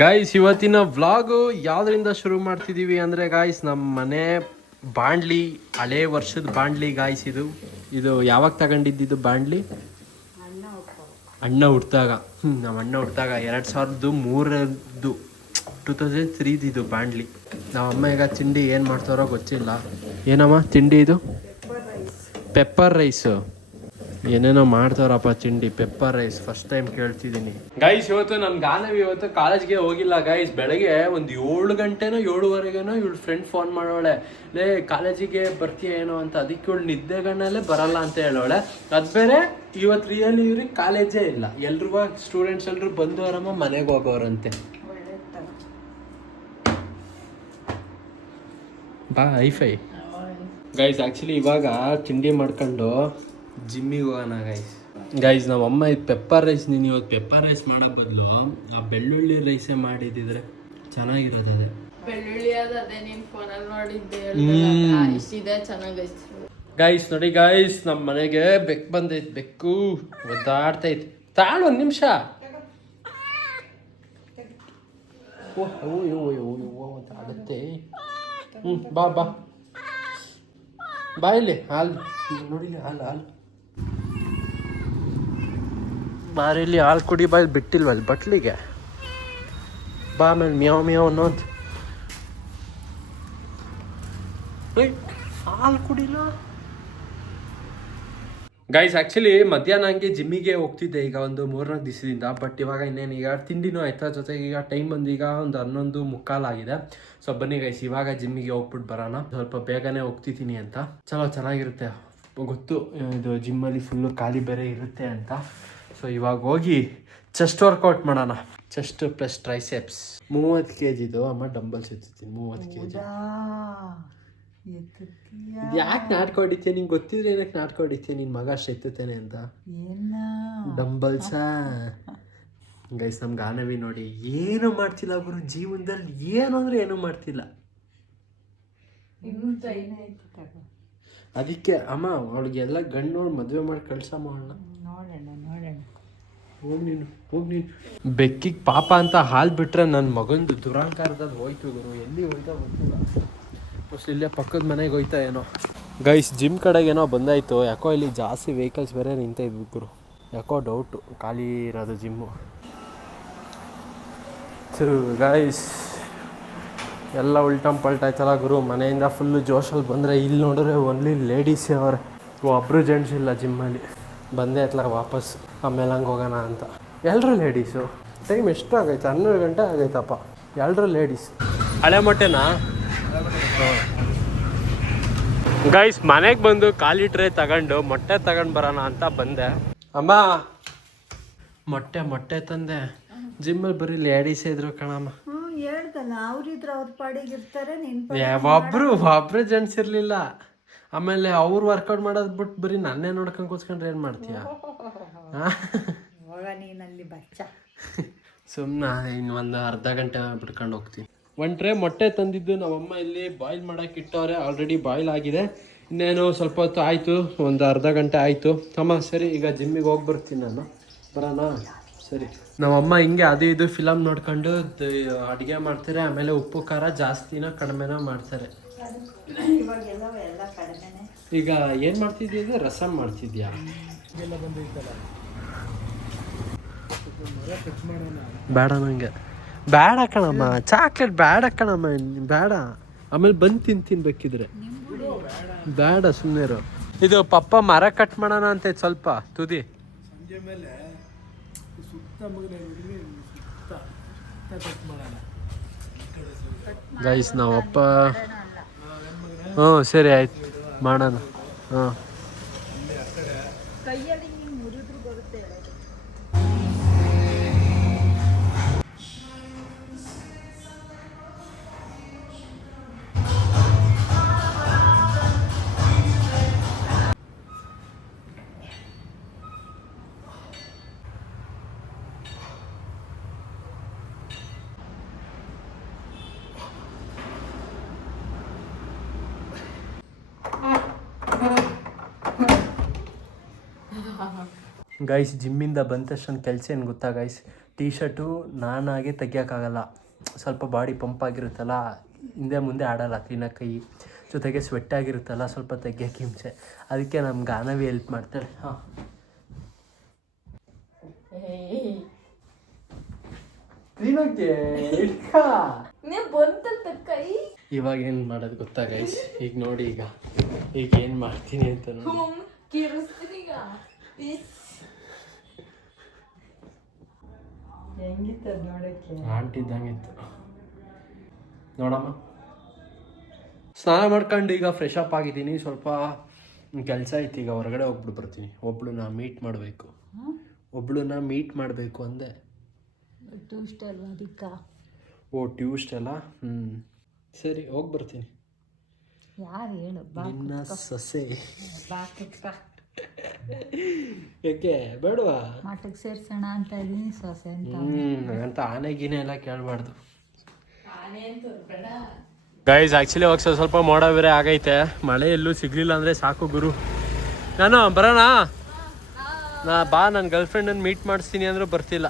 Guys ಇವತ್ತಿನ vlog ಯಾವುದರಿಂದ ಶುರು ಮಾಡ್ತಿದ್ದೀವಿ ಅಂದರೆ ಗಾಯ್ಸ್ ನಮ್ಮ ಮನೆ ಬಾಂಡ್ಲಿ ಹಳೇ ವರ್ಷದ ಬಾಂಡ್ಲಿ ಗಾಯ್ಸ್ ಇದು ಯಾವಾಗ ತಗೊಂಡಿದ್ದು ಬಾಂಡ್ಲಿ ಅಣ್ಣ ಹುಟ್ಟಿದಾಗ ನಮ್ಮ ಅಣ್ಣ ಹುಟ್ಟಿದಾಗ 2003 2003 ಇದು ಬಾಂಡ್ಲಿ. ನಮ್ಮ ಅಮ್ಮ ಈಗ ತಿಂಡಿ ಏನು ಮಾಡ್ತಾರೋ ಗೊತ್ತಿಲ್ಲ. ಏನಮ್ಮ ತಿಂಡಿ ಇದು? Pepper rice. ಏನೇನೋ ಮಾಡ್ತಾರಪ್ಪ ತಿಂಡಿ. ಪೆಪ್ಪರ್ ರೈಸ್ ಫಸ್ಟ್ ಟೈಮ್ ಕೇಳ್ತಿದ್ದೀನಿ ಗೈಸ್. ಇವತ್ತು ನನ್ನ ಗಾನವಿ ಇವತ್ತು ಕಾಲೇಜ್ಗೆ ಹೋಗಿಲ್ಲ ಗೈಸ್. ಬೆಳಗ್ಗೆ ಒಂದು 7 ಗಂಟೆನೋ 7:30 ಇವಳು ಫ್ರೆಂಡ್ ಫೋನ್ ಮಾಡೋಳೆ, ಲೇ ಕಾಲೇಜಿಗೆ ಬರ್ತೀಯ ಏನೋ ಅಂತ. ಅದಕ್ಕೆ ಇವಳು ನಿದ್ದೆಗಣ್ಣಲ್ಲೇ ಬರಲ್ಲ ಅಂತ ಹೇಳೋಳೆ. ಅದು ಬೇರೆ ಇವತ್ತು ರಿಯಲಿ ಇವ್ರಿಗೆ ಕಾಲೇಜೇ ಇಲ್ಲ. ಎಲ್ರಿಗೂ ಸ್ಟೂಡೆಂಟ್ಸ್ ಎಲ್ಲರೂ ಬಂದವರಮ್ಮ ಮನೆಗೆ ಹೋಗೋರಂತೆ. ಬಾ ಐಫೈ ಗೈಸ್. ಆ್ಯಕ್ಚುಲಿ ಇವಾಗ ತಿಂಡಿ ಮಾಡ್ಕೊಂಡು ಜಿಮ್ಮಿಗೆ ಹೋಗೋಣ ಗೈಸ್. ನಮ್ಮ ಅಮ್ಮ ಇದು ಪೆಪ್ಪರ್ ರೈಸ್, ನೀನು ಇವತ್ತು ಪೆಪ್ಪರ್ ರೈಸ್ ಮಾಡೋ ಬದಲು ಆ ಬೆಳ್ಳುಳ್ಳಿ ರೈಸೇ ಮಾಡಿದ್ದಿದ್ರೆ ಚೆನ್ನಾಗಿರೋದು. ಅದೇ ಬೆಳ್ಳುಳ್ಳಿ ಅದೇ ನೀನು ಫೋನಲ್ಲಿ ನೋಡಿದ್ದೆ ಇಷ್ಟಿದೆ ಚೆನ್ನಾಗೈತೆ ಗೈಸ್. ನೋಡಿ ಗೈಸ್, ನಮ್ಮ ಮನೆಗೆ ಬೆಕ್ಕು ಬಂದೈತೆ. ಬೆಕ್ಕು ಒದ್ದಾಡ್ತೈತೆ. ತಾಳು ಒಂದು ನಿಮಿಷ. ಆಗುತ್ತೆ. ಬಾ ಬಾ ಬಾ ಇಲ್ಲಿ. ಹಾಲು ನೋಡಿಲಿ, ಹಾಲು ಬಾರಿಲಿ. ಹಾಲು ಕುಡಿ. ಬಾ, ಬಿಟ್ಟಿಲ್ವಲ್ಲ ಬಟ್ಲಿಗೆ. ಬಾ ಆಮೇಲೆ ಮ್ಯಾವ್ ಮ್ಯಾವ್ ಅನ್ನೋದು. ಹಾಲು ಕುಡಿಲ್ಲ ಗೈಸ್. ಆ್ಯಕ್ಚುಲಿ ಮಧ್ಯಾಹ್ನ ಹಂಗೆ ಜಿಮ್ಮಿಗೆ ಹೋಗ್ತಿದ್ದೆ ಈಗ ಒಂದು 3-4 ದಿವಸದಿಂದ. ಬಟ್ ಇವಾಗ ಇನ್ನೇನು ಈಗ ತಿಂಡಿನೂ ಆಯ್ತಾ, ಜೊತೆಗೆ ಈಗ ಟೈಮ್ ಬಂದು ಈಗ ಒಂದು 11:45 ಆಗಿದೆ. ಸೊ ಬನ್ನಿ ಗೈಸ್, ಇವಾಗ ಜಿಮ್ಮಿಗೆ ಹೋಗ್ಬಿಟ್ಟು ಬರೋಣ. ಸ್ವಲ್ಪ ಬೇಗನೆ ಹೋಗ್ತಿದ್ದೀನಿ ಅಂತ. ಚಲೋ ಚೆನ್ನಾಗಿರುತ್ತೆ. ಗೊತ್ತು ಇದು ಜಿಮ್ಮಲ್ಲಿ ಫುಲ್ಲು ಖಾಲಿ ಬೇರೆ ಇರುತ್ತೆ ಅಂತ. ಸೊ ಇವಾಗ ಹೋಗಿ ಚೆಸ್ಟ್ ವರ್ಕೌಟ್ ಮಾಡೋಣ. Chest plus triceps. 30 kgದು ಅಮ್ಮ ಡಂಬಲ್ಸ್ ಎತ್ತೀನಿ. 30 kg. ಯಾಕೆ ನಾಟಕ ಹೊಡಿತೀಯ? ನಿಂಗೆ ಗೊತ್ತಿದ್ರೆ ಏನಕ್ಕೆ ನಾಟಕ ಹೊಡಿತೀಯ? ನಿನ್ನ ಮಗ ಅಷ್ಟು ಎತ್ತುತ್ತೇನೆ ಅಂತ. ಡಂಬಲ್ಸಾ ಗೈಸ್. ನಮ್ಮ ಗಾನವಿ ನೋಡಿ ಏನು ಮಾಡ್ತಿಲ್ಲ ಗುರು ಜೀವನದಲ್ಲಿ. ಏನು ಅಂದರೆ ಏನೂ ಮಾಡ್ತಿಲ್ಲ. ಅದಕ್ಕೆ ಅಮ್ಮ ಅವಳಿಗೆಲ್ಲ ಗಂಡು ಮದುವೆ ಮಾಡಿ ಕಳ್ಸಮ್ಮ ಅವಳನ್ನ. ಹೋಗಿ ನೀನು ಬೆಕ್ಕಿಗೆ ಪಾಪ ಅಂತ ಹಾಲು ಬಿಟ್ರೆ ನನ್ನ ಮಗಂದು ದುರಾಂಕಾರದಲ್ಲಿ ಹೋಯ್ತು ಗುರು. ಎಲ್ಲಿ ಹೋಯ್ತಾ ಗೊತ್ತಿಲ್ಲ. ಮೋಸ್ಟ್ಲಿ ಇಲ್ಲೇ ಪಕ್ಕದ ಮನೆಗೆ ಹೋಯ್ತಾ ಏನೋ ಗೈಸ್. ಜಿಮ್ ಕಡೆಗೇನೋ ಬಂದಾಯಿತು. ಯಾಕೋ ಇಲ್ಲಿ ಜಾಸ್ತಿ ವೆಹಿಕಲ್ಸ್ ಬೇರೆ ನಿಂತ ಇದ್ವು ಗುರು. ಯಾಕೋ ಡೌಟು ಖಾಲಿ ಇರೋದು ಜಿಮ್ಮು. ಗೈಸ್ ಎಲ್ಲ ಉಲ್ಟಮ್ ಪಲ್ಟಾಯ್ತಲ್ಲ ಗುರು. ಮನೆಯಿಂದ ಫುಲ್ಲು ಜೋಶಲ್ಲಿ ಬಂದರೆ ಇಲ್ಲಿ ನೋಡಿದ್ರೆ ಓನ್ಲಿ ಲೇಡೀಸೇ ಅವರೇ. ಒಬ್ಬರು ಜೆಂಟ್ಸ್ ಇಲ್ಲ ಜಿಮ್ಮಲ್ಲಿ. ಬಂದೇ ಆಯ್ತಲ್ಲ ವಾಪಸ್. ಆಮೇಲೆ ಹಂಗೆ ಹೋಗೋಣ ಅಂತ. ಎಲ್ಲರೂ ಲೇಡೀಸು. ಟೈಮ್ ಎಷ್ಟು ಆಗೈತೆ? 12 ಗಂಟೆ ಆಗೈತಪ್ಪ. ಎಲ್ಲರೂ ಲೇಡೀಸ್. ಹಳೆ ಮೊಟ್ಟೆನಾ ಗೈಸ್. ಮನೆಗೆ ಬಂದು ಖಾಲಿ ಟ್ರೇ ತಗೊಂಡು ಮೊಟ್ಟೆ ತಗೊಂಡು ಬರೋಣ ಅಂತ ಬಂದೆ. ಅಮ್ಮ ಮೊಟ್ಟೆ ತಂದೆ. ಜಿಮ್ಮಲ್ಲಿ ಬರೀ ಲೇಡೀಸೇ ಇದ್ರು ಕಣಮ್ಮ. ಒಬ್ರು ಜೆಂಟ್ಸ್ ಇರಲಿಲ್ಲ. ಆಮೇಲೆ ಅವ್ರು ವರ್ಕೌಟ್ ಮಾಡೋದು ಬಿಟ್ಟು ಬರೀ ನನ್ನೇ ನೋಡ್ಕೊಂಡು ಕೂತ್ಕೊಂಡ್ರೆ ಏನು ಮಾಡ್ತೀಯ? ಸುಮ್ಮನೆ ಇನ್ನೊಂದು ಅರ್ಧ ಗಂಟೆ ಬಿಟ್ಕೊಂಡು ಹೋಗ್ತೀನಿ. 1 ಟ್ರೇ ಮೊಟ್ಟೆ ತಂದಿದ್ದು ನಮ್ಮಮ್ಮ ಇಲ್ಲಿ ಬಾಯ್ಲ್ ಮಾಡೋಕೆ ಇಟ್ಟವ್ರೆ. ಆಲ್ರೆಡಿ ಬಾಯ್ಲ್ ಆಗಿದೆ. ಇನ್ನೇನು ಸ್ವಲ್ಪ ಹೊತ್ತು ಆಯಿತು, ಒಂದು ಅರ್ಧ ಗಂಟೆ ಆಯಿತು. ಅಮ್ಮ ಸರಿ, ಈಗ ಜಿಮ್ಮಿಗೆ ಹೋಗಿ ಬರ್ತೀನಿ ನಾನು. ಬರೋಣ? ಸರಿ. ನಮ್ಮಮ್ಮ ಹಿಂಗೆ ಅದು ಇದು ಫಿಲಮ್ ನೋಡ್ಕೊಂಡು ಅಡುಗೆ ಮಾಡ್ತಾರೆ. ಆಮೇಲೆ ಉಪ್ಪು ಖಾರ ಜಾಸ್ತಿನ ಕಡಿಮೆನೋ ಮಾಡ್ತಾರೆ. ಈಗ ಏನು ಮಾಡ್ತಿದ್ದೀಯ? ರಸಮ್ ಮಾಡ್ತಿದ್ಯಾ? ಬೇಡ ನನಗೆ ಬೇಡ ಕಣಮ್ಮ. ಚಾಕ್ಲೇಟ್ ಬೇಡ ಕಣಮ್ಮ, ಬೇಡ. ಆಮೇಲೆ ಬಂದು ತಿನ್ಬೇಕಿದ್ರೆ. ಬೇಡ ಸುಮ್ಮನೆ. ಇದು ಪಪ್ಪ ಮರ ಕಟ್ ಮಾಡೋಣ ಅಂತ ಸ್ವಲ್ಪ ತುದಿ. ಗೈಸ್ ನಾವಪ್ಪ. ಹ್ಞೂ ಸರಿ ಆಯ್ತು, ಮಾಡೋಣ. ಹಾಂ ಗೈಸ್ ಜಿಮ್ಮಿಂದ ಬಂದ ತಕ್ಷಣ ಕೆಲಸ ಏನು ಗೊತ್ತಾ ಗೈಸ್? ಟೀ ಶರ್ಟು ನಾನಾಗಿ ತೆಗಿಯೋಕ್ಕಾಗಲ್ಲ, ಸ್ವಲ್ಪ ಬಾಡಿ ಪಂಪ್ ಆಗಿರುತ್ತಲ್ಲ, ಹಿಂದೆ ಮುಂದೆ ಆಡಲ್ಲ ಕ್ಲೀನಾಗಿ ಕೈ, ಜೊತೆಗೆ ಸ್ವೆಟ್ ಆಗಿರುತ್ತಲ್ಲ ಸ್ವಲ್ಪ ತೆಗಿಯೋಕ್ಕೆ ಹಿಂಸೆ. ಅದಕ್ಕೆ ನಮ್ಮ ಗಾನವಿ ಹೆಲ್ಪ್ ಮಾಡ್ತಾಳೆ. ಹಾಂ ಇವಾಗ ಏನು ಮಾಡೋದು ಗೊತ್ತಾ ಗೈಸ್? ಈಗ ನೋಡಿ, ಈಗ ಏನು ಮಾಡ್ತೀನಿ ಅಂತ ಆಂಟಿದ್ದಂಗಿತ್ತು ನೋಡಮ್ಮ. ಸ್ನಾನ ಮಾಡ್ಕೊಂಡು ಈಗ ಫ್ರೆಶ್ ಅಪ್ ಆಗಿದ್ದೀನಿ. ಸ್ವಲ್ಪ ಕೆಲಸ ಐತಿ, ಈಗ ಹೊರಗಡೆ ಹೋಗ್ಬಿಟ್ಟು ಬರ್ತೀನಿ. ಒಬ್ಳನ್ನ ಮೀಟ್ ಮಾಡಬೇಕು ಅಂದೆ. ಟ್ಯೂಸ್ಡೇ ಅಲ್ವಾ ಅದಕ್ಕೆ? ಓ ಟ್ಯೂಸ್ಡೇ ಅಲ್ಲ? ಸರಿ ಹೋಗಿ ಬರ್ತೀನಿ. ಯಾರು ಹೇಳು? ನಿನ್ನ ಸೊಸೆ. ಬಾಕಕ್ಕ ಯಾಕೆ ಬೇಡವಾ? ಮಠಕ್ಕೆ ಸೇರ್ಸೋಣ ಅಂತ ಇದೀನಿ, ಸೊಸೆ ಅಂತ. ಅಂತ ಆನೆ ಗೀನೆ ಎಲ್ಲ ಕೇಳಬಾರ್ದು ಗೈಸ್. ಆ್ಯಕ್ಚುಲಿ ಅವಾಗ ಸ್ವಲ್ಪ ಮೋಡ ಬೇರೆ ಆಗೈತೆ, ಮಳೆ ಎಲ್ಲೂ ಸಿಗಲಿಲ್ಲ ಅಂದರೆ ಸಾಕು ಗುರು. ನಾನು ಬರೋಣ ಬಾ, ನನ್ನ ಗರ್ಲ್ ಫ್ರೆಂಡನ್ನು ಮೀಟ್ ಮಾಡಿಸ್ತೀನಿ ಅಂದರೂ ಬರ್ತಿಲ್ಲ.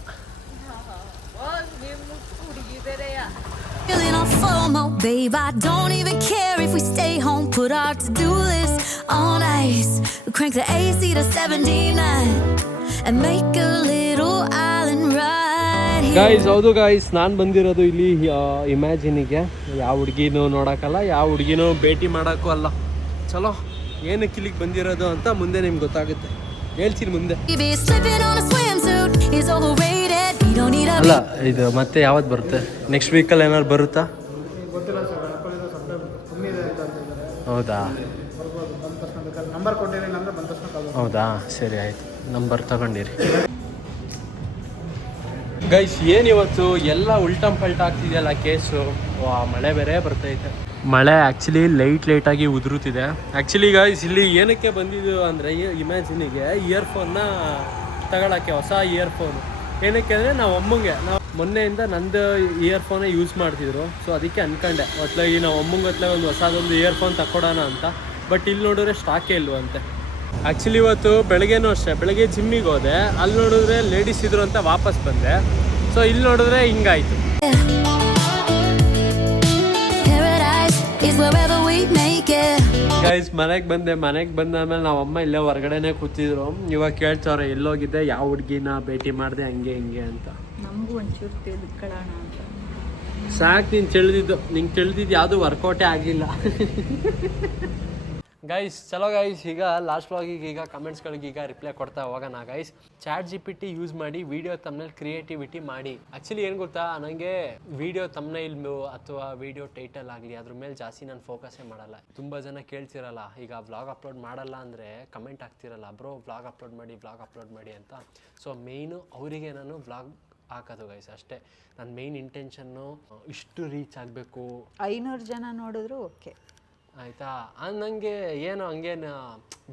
Feeling on FOMO, babe, I don't even care if we stay home, put our to-do list on ice, we crank the AC to 79 and make a little island right here. Guys ಹೌದು guys, ನಾನು ಬಂದಿರೋದು ಇಲ್ಲಿ ಇಮ್ಯಾಜಿನಿಗೆ. ಯಾವ ಹುಡುಗಿನೂ ನೋಡೋಕ್ಕಲ್ಲ, ಯಾವ ಹುಡುಗಿನೂ ಭೇಟಿ ಮಾಡೋಕ್ಕೂ ಅಲ್ಲ. ಚಲೋ ಏನಕ್ಕೆ ಇಲ್ಲಿಗೆ ಬಂದಿರೋದು ಅಂತ ಮುಂದೆ ನಿಮ್ಗೆ ಗೊತ್ತಾಗುತ್ತೆ, ಹೇಳ್ತೀನಿ ಮುಂದೆ. Baby, slipping on a swimsuit is overrated, we don't need a ಅಲ್ಲ ಇದು ಮತ್ತೆ ಯಾವತ್ತು ಬರುತ್ತೆ? ನೆಕ್ಸ್ಟ್ ವೀಕಲ್ಲಿ ಏನಾದ್ರು ಬರುತ್ತಾ? ಹೌದಾ ಹೌದಾ, ಸರಿ ಆಯಿತು, ನಂಬರ್ ತಗೊಂಡಿರಿ. ಗೈಸ್ ಏನಿವತ್ತು ಎಲ್ಲ ಉಲ್ಟಂ ಪಲ್ಟ ಆಗ್ತಿದೆಯಲ್ಲ ಕೇಸು. ಮಳೆ ಬೇರೆ ಬರ್ತೈತೆ. ಮಳೆ ಆ್ಯಕ್ಚುಲಿ ಲೈಟಾಗಿ ಉದುರುತ್ತಿದೆ. ಆ್ಯಕ್ಚುಲಿ ಗೈಸ್ ಇಲ್ಲಿ ಏನಕ್ಕೆ ಬಂದಿದ್ದು ಅಂದರೆ, ಇಮ್ಯಾಜಿನಿಗೆ ಇಯರ್ಫೋನ್ನ ತಗೊಳಕ್ಕೆ, ಹೊಸ ಇಯರ್ಫೋನು. ಏನಕ್ಕೆ ಅಂದರೆ ನಾವು ಮೊನ್ನೆಯಿಂದ ನಂದು ಇಯರ್ಫೋನೇ ಯೂಸ್ ಮಾಡ್ತಿದ್ರು. ಸೊ ಅದಕ್ಕೆ ಅಂದ್ಕೊಂಡೆ ಹೊತ್ಲಾಗಿ ನಾವು ಹೊತ್ಲಾಗ ಒಂದು ಹೊಸದೊಂದು ಇಯರ್ಫೋನ್ ತಗೊಡೋಣ ಅಂತ. ಬಟ್ ಇಲ್ಲಿ ನೋಡಿದ್ರೆ ಸ್ಟಾಕೇ ಇಲ್ವಂತೆ. ಆ್ಯಕ್ಚುಲಿ ಇವತ್ತು ಬೆಳಗ್ಗೆನೂ ಅಷ್ಟೇ, ಬೆಳಗ್ಗೆ ಜಿಮ್ಮಿಗೆ ಹೋದೆ, ಅಲ್ಲಿ ನೋಡಿದ್ರೆ ಲೇಡೀಸ್ ಇದ್ರು ಅಂತ ವಾಪಸ್ ಬಂದೆ. ಸೊ ಇಲ್ಲಿ ನೋಡಿದ್ರೆ ಹಿಂಗಾಯ್ತು. ಗೈಸ್ ಮನೆಗೆ ಬಂದಾದ್ಮೇಲೆ ನಾವು ಅಮ್ಮ ಇಲ್ಲೇ ಹೊರಗಡೆನೆ ಕೂತಿದ್ರು. ಇವಾಗ ಕೇಳ್ತವ್ರೆ ಎಲ್ಲೋಗಿದ್ದೆ, ಯಾವ ಹುಡುಗಿನ ಭೇಟಿ ಮಾಡಿದೆ, ಹಂಗೆ ಹಿಂಗೆ ಅಂತ. ನಮಗೂ ಒಂಚೂರು ತಿಳ್ಕೊಳ್ಳೋಣ ಅಂತ. ಸಾಕು ನಿಂಗೆ ತಿಳಿದಿದ್ದು ಯಾವುದು ವರ್ಕೌಟೇ ಆಗಿಲ್ಲ. ಗೈಸ್ ಚಲೋ ಗೈಸ್, ಈಗ ಲಾಸ್ಟ್ ವ್ಲಾಗಿಗೆ ಈಗ ಕಮೆಂಟ್ಸ್ಗಳಿಗೆ ಈಗ ರಿಪ್ಲೈ ಕೊಡ್ತಾ ಹೋಗೋಣ ಗೈಸ್. ChatGPT ಯೂಸ್ ಮಾಡಿ ವಿಡಿಯೋ ತಮ್ನೇಲ್ ಕ್ರಿಯೇಟಿವಿಟಿ ಮಾಡಿ. ಆ್ಯಕ್ಚುಲಿ ಏನು ಗೊತ್ತಾ, ನನಗೆ ವಿಡಿಯೋ ತಮ್ನೇಲ್ ಅಥವಾ ವಿಡಿಯೋ ಟೈಟಲ್ ಆಗಲಿ ಅದ್ರ ಮೇಲೆ ಜಾಸ್ತಿ ನಾನು ಫೋಕಸ್ಸೇ ಮಾಡಲ್ಲ. ತುಂಬ ಜನ ಕೇಳ್ತಿರಲ್ಲ, ಈಗ ವ್ಲಾಗ್ ಅಪ್ಲೋಡ್ ಮಾಡಲ್ಲ ಅಂದರೆ ಕಮೆಂಟ್ ಆಗ್ತಿರಲ್ಲ, ಬ್ರೋ ವ್ಲಾಗ್ ಅಪ್ಲೋಡ್ ಮಾಡಿ ಅಂತ. ಸೊ ಮೇಯ್ನು ಅವರಿಗೆ ನಾನು ವ್ಲಾಗ್ ಹಾಕೋದು ಗೈಸ್, ಅಷ್ಟೇ. ನನ್ನ ಮೇಯ್ನ್ ಇಂಟೆನ್ಷನ್ನು ಇಷ್ಟು ರೀಚ್ ಆಗಬೇಕು, 500 ಜನ ನೋಡಿದ್ರು ಓಕೆ ಆಯಿತಾ. ನನಗೆ ಏನೋ ಹಂಗೇನು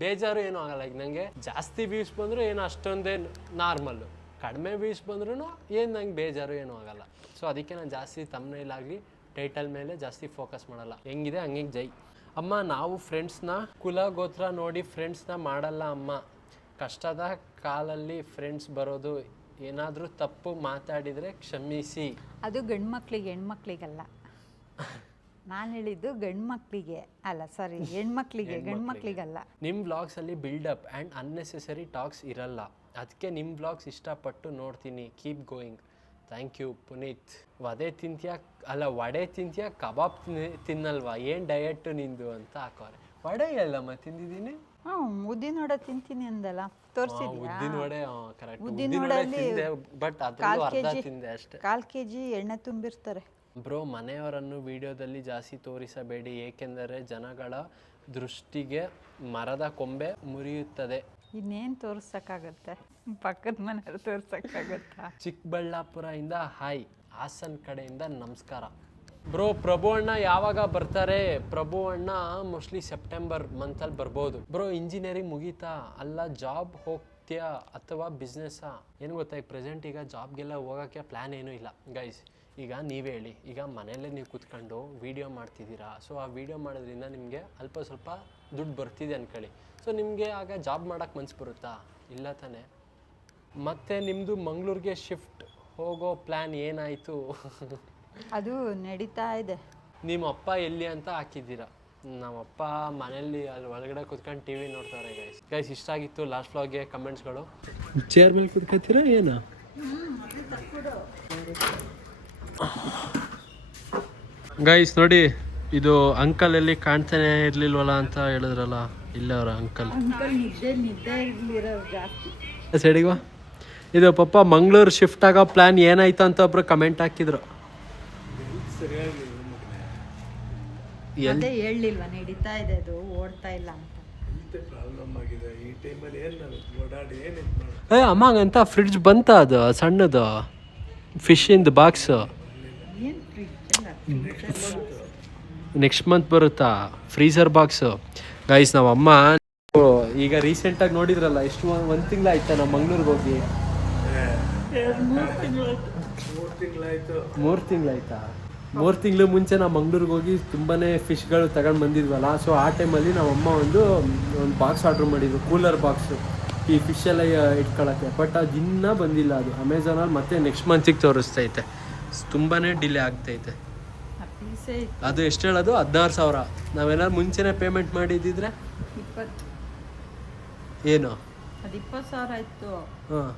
ಬೇಜಾರು ಏನೂ ಆಗಲ್ಲ. ಈಗ ನನಗೆ ಜಾಸ್ತಿ ವ್ಯೂಸ್ ಬಂದರೂ ಏನೋ ಅಷ್ಟೊಂದೇ ನಾರ್ಮಲ್ಲು, ಕಡಿಮೆ ವ್ಯೂಸ್ ಬಂದ್ರೂ ಏನು ನಂಗೆ ಬೇಜಾರು ಏನೂ ಆಗಲ್ಲ. ಸೊ ಅದಕ್ಕೆ ನಾನು ಜಾಸ್ತಿ ತಮ್ನೇಲಾಗಲಿ ಟೈಟಲ್ ಮೇಲೆ ಜಾಸ್ತಿ ಫೋಕಸ್ ಮಾಡಲ್ಲ. ಹೆಂಗಿದೆ ಹಂಗೆ ಜೈ. ಅಮ್ಮ ನಾವು ಫ್ರೆಂಡ್ಸ್ನ ಕುಲ ಗೋತ್ರ ನೋಡಿ ಫ್ರೆಂಡ್ಸ್ನ ಮಾಡಲ್ಲ ಅಮ್ಮ. ಕಷ್ಟದ ಕಾಲಲ್ಲಿ ಫ್ರೆಂಡ್ಸ್ ಬರೋದು, ಏನಾದರೂ ತಪ್ಪು ಮಾತಾಡಿದರೆ ಕ್ಷಮಿಸಿ. ಅದು ಗಂಡು ಮಕ್ಳಿಗೆ, ಹೆಣ್ಮಕ್ಳಿಗಲ್ಲ. ನಾನು ಹೇಳಿದ್ದು ಗಂಡು ಮಕ್ಕಳಿಗೆ ಅಲ್ಲ, ಸಾರಿ ಹೆಣ್ಮಕ್ಳಿಗೆ, ಗಂಡು ಮಕ್ಕಳಿಗಲ್ಲ. ನಿಮ್ಮ ವ್ಲಾಗ್ಸಲ್ಲಿ ಬಿಲ್ಡಪ್ ಆ್ಯಂಡ್ ಅನ್ನೆಸೆಸರಿ ಟಾಕ್ಸ್ ಇರಲ್ಲ, ಅದಕ್ಕೆ ನಿಮ್ಮ ವ್ಲಾಗ್ಸ್ ಇಷ್ಟಪಟ್ಟು ನೋಡ್ತೀನಿ. Keep going. Thank you Puneeth. Vada ತಿಂತೀಯ ಕಬಾಬ್ ತಿನ್ನಲ್ವಾ, ಏನು ಡಯೆಟ್ಟು ನಿಂದು ಅಂತ ಹಾಕೋರೆ. ವಡೆ ಎಲ್ಲಮ್ಮ ತಿಂದಿದ್ದೀನಿ. ಉದ್ದಿನ ವಡೆ ತಿಂತೀನಿ ಅಂದಲ್ಲ, ತೋರಿಸಿದ್ಯಾ? ಉದ್ದಿನ ವಡೆ ಕರೆಕ್ಟ್, ಉದ್ದಿನ ವಡೆಯಲ್ಲಿ ಬಟ್ ಅದ್ರಲ್ಲೂ ಅರ್ಧ ತಿಂದೆ ಅಷ್ಟೇ. 1/4 kg ಎಣ್ಣೆ ತುಂಬಿರ್ತಾರೆ. ಬ್ರೋ ಮನೆಯವರನ್ನು ವಿಡಿಯೋದಲ್ಲಿ ಜಾಸ್ತಿ ತೋರಿಸಬೇಡಿ, ಏಕೆಂದರೆ ಜನಗಳ ದೃಷ್ಟಿಗೆ ಮರದ ಕೊಂಬೆ ಮುರಿಯುತ್ತದೆ. ಇನ್ನೇನು ತೋರ್ಸಕ್ಕಾಗತ್ತೆ, ಪಕ್ಕದ ಮನೆಯವ್ರು ತೋರ್ಸಕ್ಕಾಗತ್ತಾ? ಚಿಕ್ಕಬಳ್ಳಾಪುರ ಇಂದ ಹಾಯ್, ಹಾಸನ್ ಕಡೆಯಿಂದ ನಮಸ್ಕಾರ. ಬ್ರೋ ಪ್ರಭು ಅಣ್ಣ ಯಾವಾಗ ಬರ್ತಾರೆ? ಪ್ರಭು ಅಣ್ಣ ಮೋಸ್ಟ್ಲಿ ಸೆಪ್ಟೆಂಬರ್ ಮಂತಲ್ಲಿ ಬರ್ಬೋದು. ಬ್ರೋ ಇಂಜಿನಿಯರಿಂಗ್ ಮುಗೀತಾ? ಅಲ್ಲ ಜಾಬ್ ಹೋಗ್ತೀಯಾ ಅಥವಾ ಬಿಸ್ನೆಸ್ಸಾ? ಏನು ಗೊತ್ತಾ, ಈಗ ಪ್ರೆಸೆಂಟ್ ಈಗ ಜಾಬ್ಗೆಲ್ಲ ಹೋಗೋಕ್ಕೆ ಪ್ಲ್ಯಾನ್ ಏನೂ ಇಲ್ಲ ಗೈಸ್. ಈಗ ನೀವೇ ಹೇಳಿ, ಈಗ ಮನೆಯಲ್ಲೇ ನೀವು ಕೂತ್ಕೊಂಡು ವೀಡಿಯೋ ಮಾಡ್ತಿದ್ದೀರಾ. ಸೊ ಆ ವೀಡಿಯೋ ಮಾಡೋದ್ರಿಂದ ನಿಮಗೆ ಅಲ್ಪ ಸ್ವಲ್ಪ ದುಡ್ಡು ಬರ್ತಿದೆ ಅಂದ್ಕೊಳ್ಳಿ. ಸೊ ನಿಮಗೆ ಆಗ ಜಾಬ್ ಮಾಡೋಕ್ಕೆ ಮನ್ಸು ಬರುತ್ತಾ? ಇಲ್ಲ ತಾನೇ. ಮತ್ತು ನಿಮ್ಮದು ಮಂಗಳೂರಿಗೆ ಶಿಫ್ಟ್ ಹೋಗೋ ಪ್ಲ್ಯಾನ್ ಏನಾಯಿತು? ಅದು ನಡೀತಾ ಇದೆ. ನಿಮ್ಮ ಅಪ್ಪ ಎಲ್ಲಿ ಅಂತ ಹಾಕಿದ್ದೀರಾ? ನಮ್ಮಪ್ಪ ಮನೇಲಿ ಅಲ್ಲಿ ಒಳಗಡೆ ಕುತ್ಕೊಂಡು ಟಿ ವಿ ನೋಡ್ತಾರೆ ಗೈಸ್. ಇಷ್ಟ ಆಗಿತ್ತು ಲಾಸ್ಟ್ ವ್ಲಾಗ್ಗೆ ಕಮೆಂಟ್ಸ್ಗಳು. ಚೇರ್ ಮೇಲೆ ಕುತ್ಕೊತೀರಾ ಏನು? ಗೈಸ್ ನೋಡಿ, ಇದು ಅಂಕಲ್ ಎಲ್ಲಿ ಕಾಣ್ತಾನೆ ಇರ್ಲಿಲ್ವಲ್ಲ ಅಂತ ಹೇಳಿದ್ರಲ್ಲ, ಇಲ್ಲ ಅವರ ಅಂಕಲ್ ನಿದ್ದೆ ಇರಲಿರೋರು ಜಾಸ್ತಿ. ಸೈಡಿಗೆ ಇದು ಪಪ್ಪ ಮಂಗಳೂರು ಶಿಫ್ಟ್ ಆಗೋ ಪ್ಲ್ಯಾನ್ ಏನಾಯ್ತು ಅಂತ ಒಬ್ರು ಕಮೆಂಟ್ ಹಾಕಿದ್ರು. ಅದೇ ಹೇಳಲಿಲ್ವಾ ನಡೀತಾ ಇದೆ, ಅದು ಓಡ್ತಾ ಇಲ್ಲ ಅಂತ. ಅಮ್ಮ ಅಂತ ಫ್ರಿಡ್ಜ್ ಬಂತ, ಅದು ಸಣ್ಣದು ಫಿಶಿಂದು ಬಾಕ್ಸು ನೆಕ್ಸ್ಟ್ ಮಂತ್ ಬರುತ್ತಾ, ಫ್ರೀಸರ್ ಬಾಕ್ಸು. ಗೈಸ್ ನಾವು ಅಮ್ಮ ಈಗ ರೀಸೆಂಟಾಗಿ ನೋಡಿದ್ರಲ್ಲ, ಎಷ್ಟು ಒಂದು ತಿಂಗಳಾಯ್ತಾ ನಾವು ಮಂಗ್ಳೂರಿಗೆ ಹೋಗಿ? 3 ತಿಂಗಳಾಯ್ತಾ? 3 ತಿಂಗಳು ಮುಂಚೆ ನಾವು ಮಂಗ್ಳೂರಿಗೆ ಹೋಗಿ ತುಂಬಾ ಫಿಶ್ಗಳು ತಗೊಂಡು ಬಂದಿದ್ವಲ್ಲ. ಸೊ ಆ ಟೈಮಲ್ಲಿ ನಮ್ಮಮ್ಮ ಒಂದು ಬಾಕ್ಸ್ ಆರ್ಡ್ರ್ ಮಾಡಿದ್ರು, ಕೂಲರ್ ಬಾಕ್ಸು, ಈ ಫಿಶ್ ಎಲ್ಲ ಇಟ್ಕೊಳ್ಳೋಕ್ಕೆ. ಬಟ್ ಅದು ಇನ್ನೂ ಬಂದಿಲ್ಲ. ಅದು ಅಮೆಝಾನಲ್ಲಿ ಮತ್ತೆ ನೆಕ್ಸ್ಟ್ ಮಂತಿಗೆ ತೋರಿಸ್ತೈತೆ. ತುಂಬಾ ಡಿಲೇ ಆಗ್ತೈತೆ. ಅದು ಎಷ್ಟು ಹೇಳೋದು? 16,000. ನಾವೇನಾದ್ರು ಮುಂಚೆನೇ ಪೇಮೆಂಟ್ ಮಾಡಿದ್ದಿದ್ರೆ 20 ಏನು ಅದು 20,000 ಆಯಿತು. ಹಾಂ,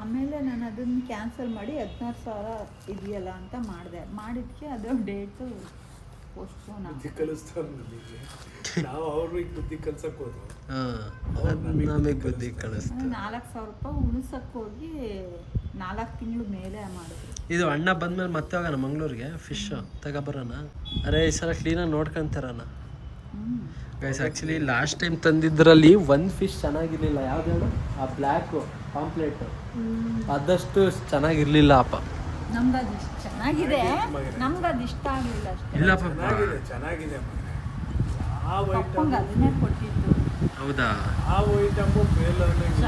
ಆಮೇಲೆ ನಾನು ಅದನ್ನು ಕ್ಯಾನ್ಸಲ್ ಮಾಡಿ 16,000 ಇದೆಯಲ್ಲ ಅಂತ ಮಾಡಿದ್ದಕ್ಕೆ ಅದು ಡೇಟು ಪೋಸ್ಟ್ಪೋನ್ ನಮಗೆ ಬುದ್ಧಿ ಕಳಿಸ್ತು. 4,000 ರೂಪಾಯಿ ಉಳಿಸಕ್ಕೆ ಹೋಗಿ 4 ತಿಂಗಳು ಮೇಲೆ ಮಾಡಿದ್ರು. ಇದು ಅಣ್ಣ ಬಂದ್ಮೇಲೆ ಮತ್ತೆ ಹೋಗೋಣ ಮಂಗ್ಳೂರಿಗೆ, ಫಿಶ್ ತಗೊಬರೋಣ. ಅರೆ ಈ ಸಲ ಕ್ಲೀನಾಗಿ ನೋಡ್ಕೊಂತಾರಣ ಗೈಸ್. ಆ್ಯಕ್ಚುಲಿ ಲಾಸ್ಟ್ ಟೈಮ್ ತಂದಿದ್ರಲ್ಲಿ ಒಂದು ಫಿಶ್ ಚೆನ್ನಾಗಿರ್ಲಿಲ್ಲ. ಯಾವ್ದು ಹೇಳು? ಆ ಬ್ಲ್ಯಾಕು ಪಾಂಪ್ಲೆಟ್, ಅದಷ್ಟು ಚೆನ್ನಾಗಿರ್ಲಿಲ್ಲ ಅಪ್ಪ. ನಮ್ಗೆ ಅದು ಚೆನ್ನಾಗಿದೆ, ನಮ್ಗೆ ಅದು ಇಷ್ಟ ಆಗಲಿಲ್ಲ ಅಷ್ಟೇ. ಇಲ್ಲ ಪಾಪ, ಚೆನ್ನಾಗಿದೆ. ಅದನ್ನೇ ಕೊಟ್ಟಿದ್ದು. ಹೌದಾ?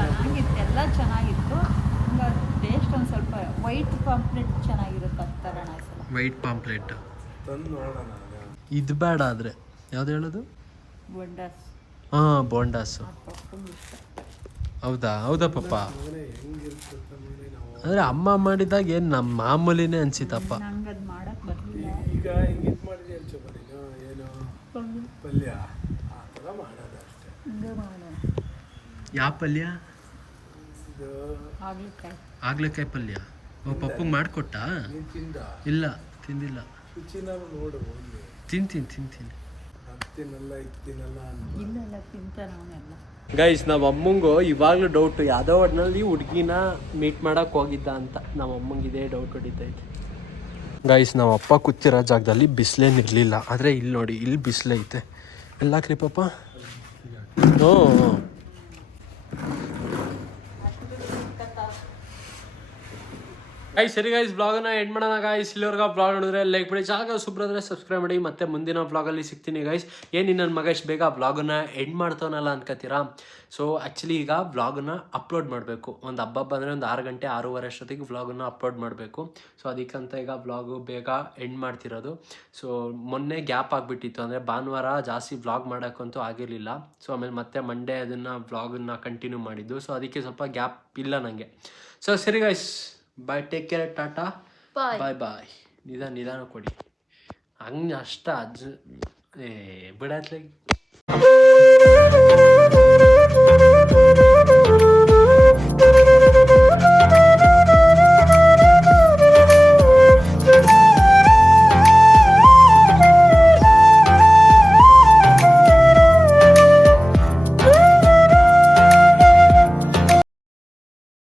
ಚೆನ್ನಾಗಿತ್ತು, ಎಲ್ಲ ಚೆನ್ನಾಗಿತ್ತು. ನಮ್ಗೆ ಅದು ಟೇಸ್ಟ್ ಒಂದು ಸ್ವಲ್ಪ ವೈಟ್ ಪಾಂಪ್ಲೆಟ್ ಚೆನ್ನಾಗಿರುತ್ತೆ ತರೋಣ ಸಲ. ವೈಟ್ ಪಾಂಪ್ಲೆಟ್ ಇದು ಬೇಡ. ಆದರೆ ಯಾವ್ದು ಹೇಳೋದು? ಬೊಂಡಾಸ್. ಹಾಂ, ಬೋಂಡಾಸು. ಹೌದಾ? ಹೌದಾ ಪಪ್ಪ? ಅಂದರೆ ಅಮ್ಮ ಮಾಡಿದಾಗ ಏನು ನಮ್ಮ ಮಾಮೂಲಿನೇ ಅನ್ಸಿತ್ತಪ್ಪ. ನಂಗೆ ಅದು ಮಾಡಕ್ಕೆ ಬರಲಿಲ್ಲ. ಈಗ ಹಿಂಗೆ ಮಾಡಿದ್ರೆ ಏನು ಪಲ್ಯ ಆ ಥರ ಮಾಡೋದು ಅಷ್ಟೇ. ಹಿಂಗೆ ಮಾಡೋಣ. ಯಾವ ಪಲ್ಯ? ಹಾಗಲಕಾಯಿ. ಹಾಗಲಕಾಯಿ ಪಲ್ಯ. ಓ, ಪಪ್ಪಂಗೆ ಮಾಡಿಕೊಟ್ಟ? ನೀನು ತಿಂದ? ಇಲ್ಲ, ತಿಂದಿಲ್ಲ. ರುಚಿನಾರು ನೋಡು ಹೋಗಿ. ತಿಂತೀನಿ. ತಿನ್ನಲ್ಲ ಇದು ತಿನ್ನಲ್ಲ ಅಂತ. ಇಲ್ಲೆಲ್ಲ ತಿಂತಾನೆ ಅವನೆಲ್ಲ. ಗೈಸ್, ನಮ್ಮ ಅಮ್ಮಂಗೂ ಇವಾಗಲೂ ಡೌಟು, ಯಾವುದೋ ಒಟ್ಟಿನಲ್ಲಿ ಹುಡುಗಿನ ಮೀಟ್ ಮಾಡೋಕೆ ಹೋಗಿದ್ದ ಅಂತ. ನಮ್ಮ ಅಮ್ಮಂಗೆ ಇದೇ ಡೌಟ್ ಹೊಡಿತೈತೆ. ಗೈಸ್, ನಮ್ಮ ಅಪ್ಪ ಕೂತಿರೋ ಜಾಗದಲ್ಲಿ ಬಿಸಿಲೇನಿರಲಿಲ್ಲ. ಆದರೆ ಇಲ್ಲಿ ನೋಡಿ, ಇಲ್ಲಿ ಬಿಸಿಲೈತೆ. ಎಲ್ಲ ಹಾಕ್ರಿ ಪಾಪ. ಹ್ಞೂ. ಗೈಸ್ ಸರಿ ಗೈಸ್, ಬ್ಲಾಗನ್ನ ಎಂಡ್ ಮಾಡೋಣ ಗೈಸ್. ಇಲ್ಲಿವರೆಗೆ ಬ್ಲಾಗ್ ನೋಡಿದ್ರೆ ಲೈಕ್ ಮಾಡಿ, ಚಾನಲ್ಗೆ ಸುಬ್ರಾದ್ರೆ ಸಬ್ಸ್ಕ್ರೈಬ್ ಮಾಡಿ. ಮತ್ತೆ ಮುಂದಿನ ಬ್ಲಾಗಲ್ಲಿ ಸಿಗ್ತೀನಿ ಗೈಸ್. ಏನು ನನ್ನ ಮಗ ಇಷ್ಟು ಬೇಗ ಬ್ಲಾಗನ್ನ ಎಂಡ್ ಮಾಡ್ತಾವನಲ್ಲ ಅನ್ಕೋತೀರಾ? ಸೊ ಆ್ಯಕ್ಚುಲಿ ಈಗ ಬ್ಲಾಗನ್ನ ಅಪ್ಲೋಡ್ ಮಾಡಬೇಕು. ಒಂದು ಹಬ್ಬ ಬಂದರೆ ಒಂದು 6 ಗಂಟೆ 6:30 ಅಷ್ಟೊತ್ತಿಗೆ ಬ್ಲಾಗನ್ನು ಅಪ್ಲೋಡ್ ಮಾಡಬೇಕು. ಸೊ ಅದಕ್ಕಂತ ಈಗ ಬ್ಲಾಗು ಬೇಗ ಎಂಡ್ ಮಾಡ್ತಿರೋದು. ಸೊ ಮೊನ್ನೆ ಗ್ಯಾಪ್ ಆಗಿಬಿಟ್ಟಿತ್ತು, ಅಂದರೆ ಭಾನುವಾರ ಜಾಸ್ತಿ ಬ್ಲಾಗ್ ಮಾಡೋಕ್ಕಂತೂ ಆಗಿರಲಿಲ್ಲ. ಸೊ ಆಮೇಲೆ ಮತ್ತೆ ಮಂಡೇ ಅದನ್ನು ಬ್ಲಾಗನ್ನು ಕಂಟಿನ್ಯೂ ಮಾಡಿದ್ದು. ಸೊ ಅದಕ್ಕೆ ಸ್ವಲ್ಪ ಗ್ಯಾಪ್ ಇಲ್ಲ ನನಗೆ. ಸೊ ಸರಿ ಗೈಸ್, ಬಾಯ್, ಟೇಕ್ ಕೇರ್, ಟಾಟಾ, ಬಾಯ್. ನಿಧಾನ ಕೊಡಿ, ಹಂಗೆ ಅಷ್ಟ ಬಿಡತ್ಲಾಗಿ.